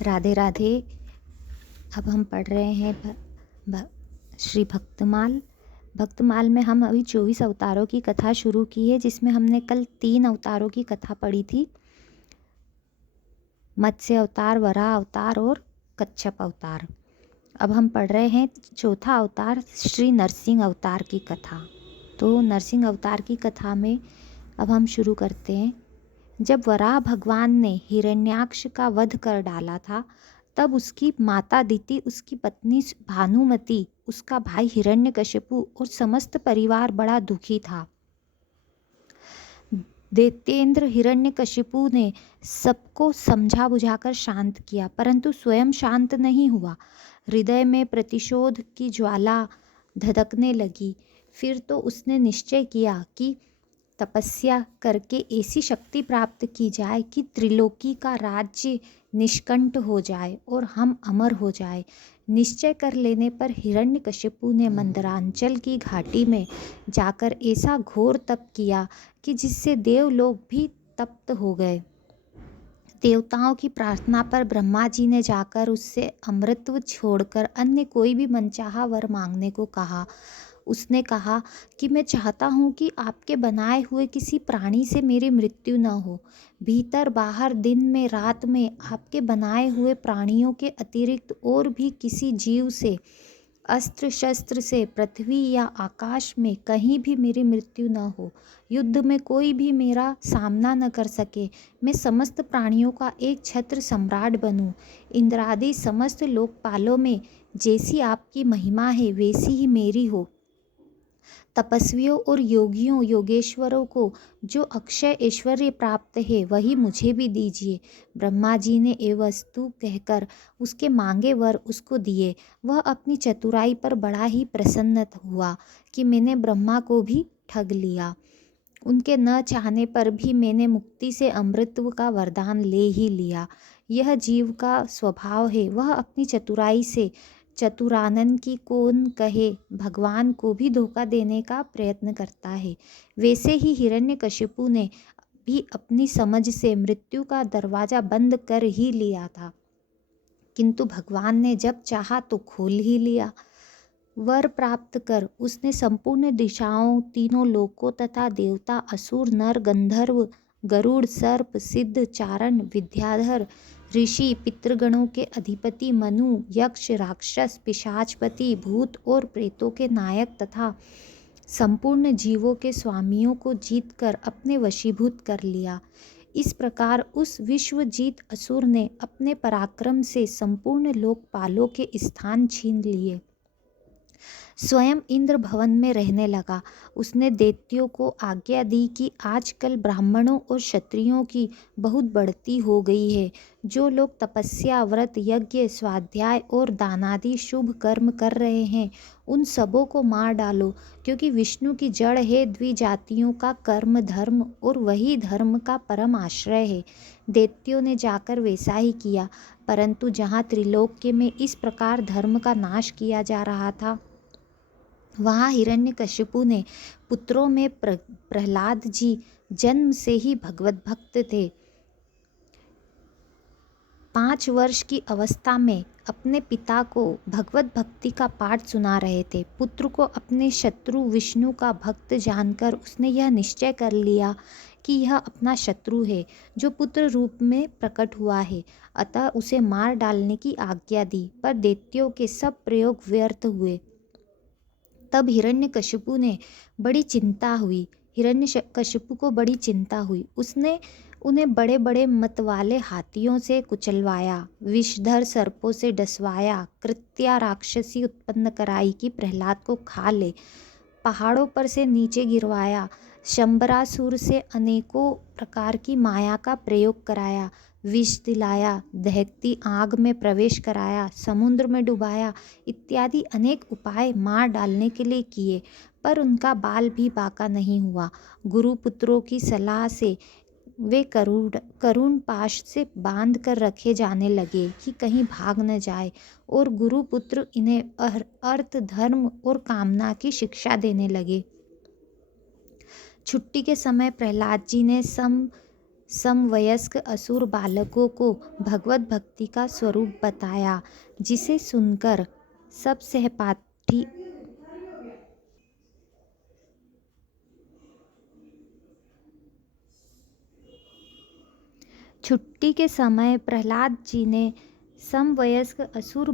राधे राधे। अब हम पढ़ रहे हैं श्री भक्तमाल। भक्तमाल में हम अभी 24 अवतारों की कथा शुरू की है, जिसमें हमने कल 3 अवतारों की कथा पढ़ी थी, मत्स्य अवतार, वराह अवतार और कच्छप अवतार। अब हम पढ़ रहे हैं चौथा अवतार श्री नरसिंह अवतार की कथा। तो नरसिंह अवतार की कथा में अब हम शुरू करते हैं। जब वराह भगवान ने हिरण्याक्ष का वध कर डाला था, तब उसकी माता दिति, उसकी पत्नी भानुमति, उसका भाई हिरण्यकशिपु और समस्त परिवार बड़ा दुखी था। दैत्येंद्र हिरण्यकशिपु ने सबको समझा बुझाकर शांत किया, परंतु स्वयं शांत नहीं हुआ। हृदय में प्रतिशोध की ज्वाला धधकने लगी। फिर तो उसने निश्चय किया कि तपस्या करके ऐसी शक्ति प्राप्त की जाए कि त्रिलोकी का राज्य निष्कंठ हो जाए और हम अमर हो जाए। निश्चय कर लेने पर हिरण्यकशिपु ने मंदरांचल की घाटी में जाकर ऐसा घोर तप किया कि जिससे देवलोक भी तप्त हो गए। देवताओं की प्रार्थना पर ब्रह्मा जी ने जाकर उससे अमृतत्व छोड़कर अन्य कोई भी मनचाहा वर मांगने को कहा। उसने कहा कि मैं चाहता हूँ कि आपके बनाए हुए किसी प्राणी से मेरी मृत्यु न हो। भीतर बाहर, दिन में रात में आपके बनाए हुए प्राणियों के अतिरिक्त और भी किसी जीव से, अस्त्र शस्त्र से पृथ्वी या आकाश में कहीं भी मेरी मृत्यु न हो। युद्ध में कोई भी मेरा सामना न कर सके। मैं समस्त प्राणियों का एक छत्र सम्राट बनूं। इंद्रादि समस्त लोकपालों में जैसी आपकी महिमा है, वैसी ही मेरी हो। तपस्वियों और योगियों योगेश्वरों को जो अक्षय ऐश्वर्य प्राप्त है, वही मुझे भी दीजिए। ब्रह्मा जी ने ये वस्तु कहकर उसके मांगे वर उसको दिए। वह अपनी चतुराई पर बड़ा ही प्रसन्न हुआ कि मैंने ब्रह्मा को भी ठग लिया। उनके न चाहने पर भी मैंने मुक्ति से अमृतत्व का वरदान ले ही लिया। यह जीव का स्वभाव है, वह अपनी चतुराई से चतुरानन की कौन कहे भगवान को भी धोखा देने का प्रयत्न करता है। वैसे ही हिरण्यकशिपु ने भी अपनी समझ से मृत्यु का दरवाजा बंद कर ही लिया था, किंतु भगवान ने जब चाहा तो खोल ही लिया। वर प्राप्त कर उसने संपूर्ण दिशाओं, तीनों लोकों तथा देवता, असुर, नर, गंधर्व, गरुड़, सर्प, सिद्ध, चारण, विद्याधर, ऋषि, पितृगणों के अधिपति मनु, यक्ष, राक्षस, पिशाचपति, भूत और प्रेतों के नायक तथा संपूर्ण जीवों के स्वामियों को जीतकर अपने वशीभूत कर लिया। इस प्रकार उस विश्वजीत असुर ने अपने पराक्रम से संपूर्ण लोकपालों के स्थान छीन लिए। स्वयं इंद्र भवन में रहने लगा। उसने दैत्यों को आज्ञा दी कि आजकल ब्राह्मणों और क्षत्रियों की बहुत बढ़ती हो गई है। जो लोग तपस्या, व्रत, यज्ञ, स्वाध्याय और दानादि शुभ कर्म कर रहे हैं, उन सबों को मार डालो, क्योंकि विष्णु की जड़ है द्विजातियों का कर्म धर्म, और वही धर्म का परम आश्रय है। दैत्यों ने जाकर वैसा ही किया, परंतु जहाँ त्रिलोक्य में इस प्रकार धर्म का नाश किया जा रहा था, वहाँ हिरण्यकशिपु ने पुत्रों में प्रहलाद जी जन्म से ही भगवत भक्त थे। 5 वर्ष की अवस्था में अपने पिता को भगवत भक्ति का पाठ सुना रहे थे। पुत्र को अपने शत्रु विष्णु का भक्त जानकर उसने यह निश्चय कर लिया कि यह अपना शत्रु है, जो पुत्र रूप में प्रकट हुआ है, अतः उसे मार डालने की आज्ञा दी। पर दैत्यों के सब प्रयोग व्यर्थ हुए। तब हिरण्यकशिपु को बड़ी चिंता हुई। उसने उन्हें बड़े बड़े मतवाले हाथियों से कुचलवाया, विषधर सर्पों से डसवाया, कृत्या राक्षसी उत्पन्न कराई कि प्रहलाद को खा ले, पहाड़ों पर से नीचे गिरवाया, शंबरासुर से अनेकों प्रकार की माया का प्रयोग कराया, विष दिलाया, दहकती आग में प्रवेश कराया, समुद्र में डुबाया, इत्यादि अनेक उपाय मार डालने के लिए किए, पर उनका बाल भी बाका नहीं हुआ। गुरु पुत्रों की सलाह से वे करुण पाश से बांध कर रखे जाने लगे कि कहीं भाग न जाए, और गुरुपुत्र इन्हें अर्थ, धर्म और कामना की शिक्षा देने लगे। छुट्टी के समय प्रहलाद जी ने समवयस्क असुर बालकों को भगवत भक्ति का स्वरूप बताया, जिसे सुनकर सब सहपाठी छुट्टी के समय प्रहलाद जी ने समवयस्क असुर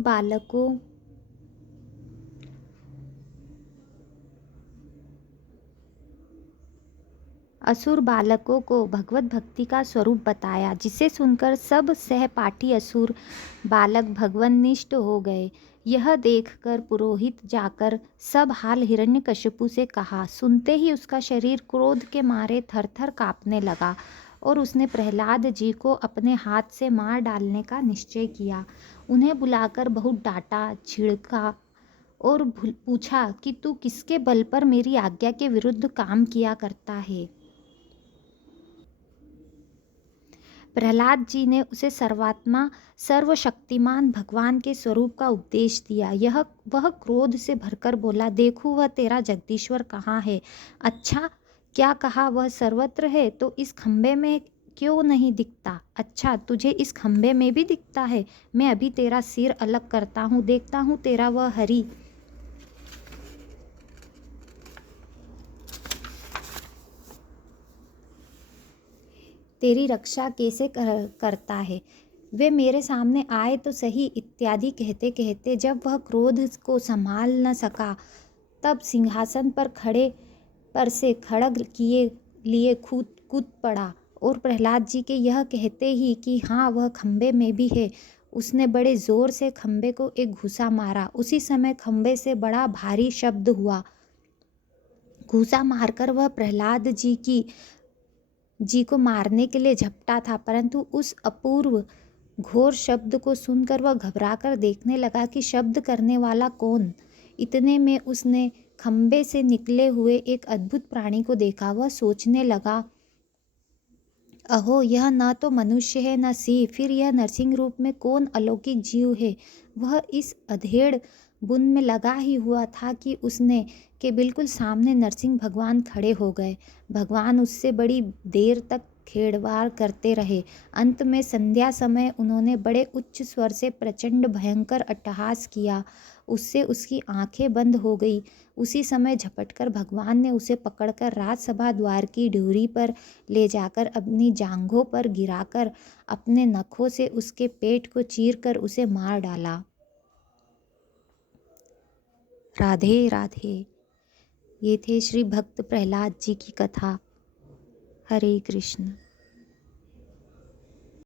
बालकों को भगवत भक्ति का स्वरूप बताया, जिसे सुनकर सब सहपाठी असुर बालक भगवन्निष्ठ हो गए। यह देखकर पुरोहित जाकर सब हाल हिरण्यकशिपु से कहा। सुनते ही उसका शरीर क्रोध के मारे थरथर कांपने लगा और उसने प्रहलाद जी को अपने हाथ से मार डालने का निश्चय किया। उन्हें बुलाकर बहुत डांटा, झिड़का और पूछा कि तू किसके बल पर मेरी आज्ञा के विरुद्ध काम किया करता है। प्रहलाद जी ने उसे सर्वात्मा सर्वशक्तिमान भगवान के स्वरूप का उपदेश दिया। वह क्रोध से भरकर बोला, देखो वह तेरा जगदीश्वर कहाँ है? अच्छा, क्या कहा वह सर्वत्र है तो इस खंबे में क्यों नहीं दिखता? अच्छा, तुझे इस खंबे में भी दिखता है? मैं अभी तेरा सिर अलग करता हूँ, देखता हूँ तेरा वह हरि तेरी रक्षा कैसे करता है। वे मेरे सामने आए तो सही, इत्यादि कहते कहते जब वह क्रोध को संभाल न सका, तब सिंहासन पर से खड्ग किए लिए कूद पड़ा और प्रहलाद जी के यह कहते ही कि हाँ वह खंबे में भी है, उसने बड़े जोर से खंबे को एक घूसा मारा। उसी समय खंबे से बड़ा भारी शब्द हुआ। घूसा मारकर वह प्रहलाद जी को मारने के लिए झपटा था, परंतु उस अपूर्व घोर शब्द को सुनकर वह घबराकर देखने लगा कि शब्द करने वाला कौन। इतने में उसने खंबे से निकले हुए एक अद्भुत प्राणी को देखा। वह सोचने लगा, अहो, यह न तो मनुष्य है न सिंह, फिर यह नरसिंह रूप में कौन अलौकिक जीव है। वह इस अधेड़ बुन में लगा ही हुआ था कि उसने के बिल्कुल सामने नरसिंह भगवान खड़े हो गए। भगवान उससे बड़ी देर तक खेड़वार करते रहे। अंत में संध्या समय उन्होंने बड़े उच्च स्वर से प्रचंड भयंकर अट्टहास किया। उससे उसकी आंखें बंद हो गई। उसी समय झपटकर भगवान ने उसे पकड़कर राजसभा द्वार की ड्योरी पर ले जाकर अपनी जांघों पर गिराकर अपने नखों से उसके पेट को चीरकर उसे मार डाला। राधे राधे। ये थे श्री भक्त प्रहलाद जी की कथा। हरे कृष्ण।